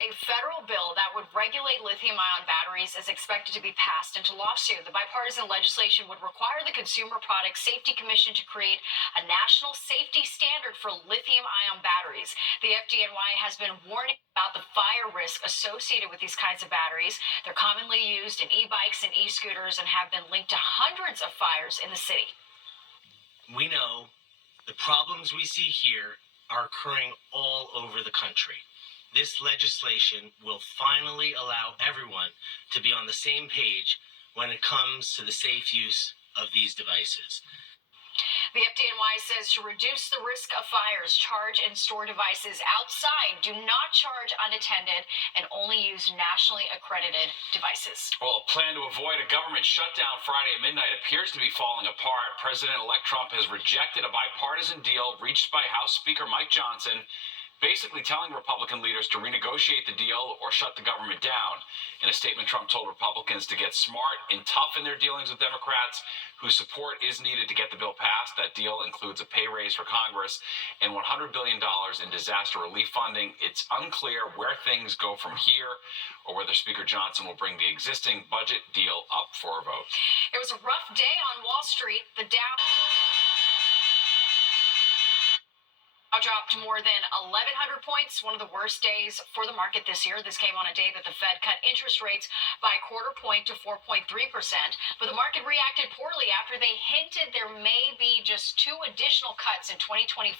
A federal bill that would regulate lithium-ion batteries is expected to be passed into law soon. The bipartisan legislation would require the Consumer Product Safety Commission to create a national safety standard for lithium-ion batteries. The FDNY has been warning about the fire risk associated with these kinds of batteries. They're commonly used in e-bikes and e-scooters and have been linked to hundreds of fires in the city. We know the problems we see here are occurring all over the country. This legislation will finally allow everyone to be on the same page when it comes to the safe use of these devices. The FDNY says to reduce the risk of fires, charge and store devices outside. Do not charge unattended and only use nationally accredited devices. Well, a plan to avoid a government shutdown Friday at midnight appears to be falling apart. President-elect Trump has rejected a bipartisan deal reached by House Speaker Mike Johnson, basically telling Republican leaders to renegotiate the deal or shut the government down. In a statement, Trump told Republicans to get smart and tough in their dealings with Democrats, whose support is needed to get the bill passed. That deal includes a pay raise for Congress and $100 billion in disaster relief funding. It's unclear where things go from here or whether Speaker Johnson will bring the existing budget deal up for a vote. It was a rough day on Wall Street. The Dow dropped more than 1,100 points, one of the worst days for the market this year. This came on a day that the Fed cut interest rates by a quarter point to 4.3%, but the market reacted poorly after they hinted there may be just 2 additional cuts in 2025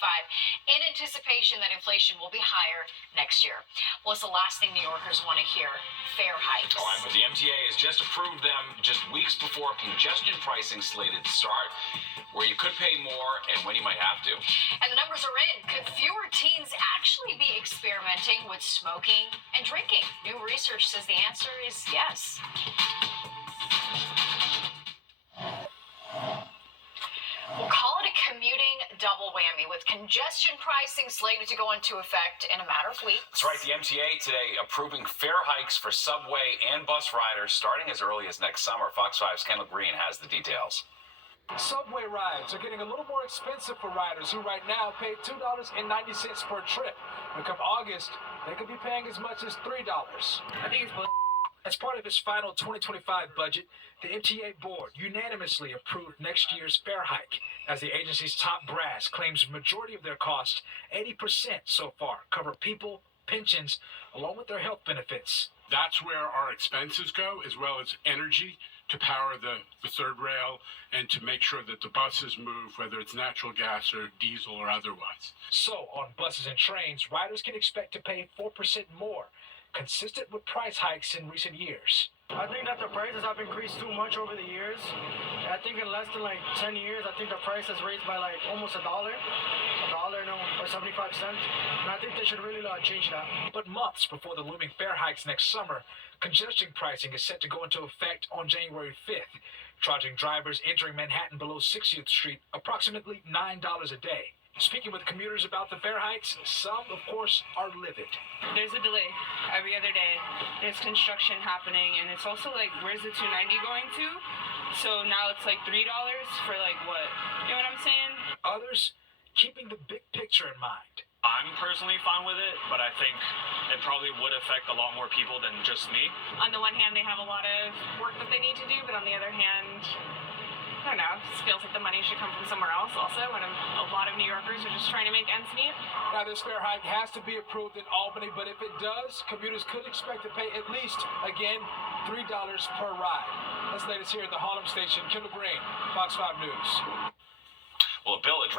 in anticipation that inflation will be higher next year. Well, it's the last thing New Yorkers want to hear, fare hikes. All right, but the MTA has just approved them just weeks before congestion pricing slated to start, where you could pay more and when you might have to. And the numbers are in. Could fewer teens actually be experimenting with smoking and drinking? New research says the answer is yes. We'll call it a commuting double whammy, with congestion pricing slated to go into effect in a matter of weeks. That's right. The MTA today approving fare hikes for subway and bus riders starting as early as next summer. Fox 5's Kendall Green has the details. Subway rides are getting a little more expensive for riders who right now pay $2.90 per trip. But come August, they could be paying as much as $3. I think it's As part of its final 2025 budget, the MTA board unanimously approved next year's fare hike, as the agency's top brass claims the majority of their costs, 80% so far, cover people, pensions, along with their health benefits. That's where our expenses go, as well as energy to power the third rail and to make sure that the buses move, whether it's natural gas or diesel or otherwise. So, on buses and trains, riders can expect to pay 4% more, consistent with price hikes in recent years. I think that the prices have increased too much over the years. I think in less than 10 years, I think the price has raised by almost $1, or 75 cents. And I think they should really change that. But months before the looming fare hikes next summer, congestion pricing is set to go into effect on January 5th, charging drivers entering Manhattan below 60th Street approximately $9 a day. Speaking with commuters about the fare hikes, some, of course, are livid. There's a delay every other day. There's construction happening, and it's also where's the $2.90 going to? So now it's $3 for what? You know what I'm saying? Others keeping the big picture in mind. I'm personally fine with it, but I think it probably would affect a lot more people than just me. On the one hand, they have a lot of work that they need to do, but on the other hand, I don't know, it just feels like the money should come from somewhere else also, when a lot of New Yorkers are just trying to make ends meet. Now, this fare hike has to be approved in Albany, but if it does, commuters could expect to pay at least, again, $3 per ride. That's the latest here at the Harlem Station. Kendall Green, Fox 5 News. Well, a bill addressing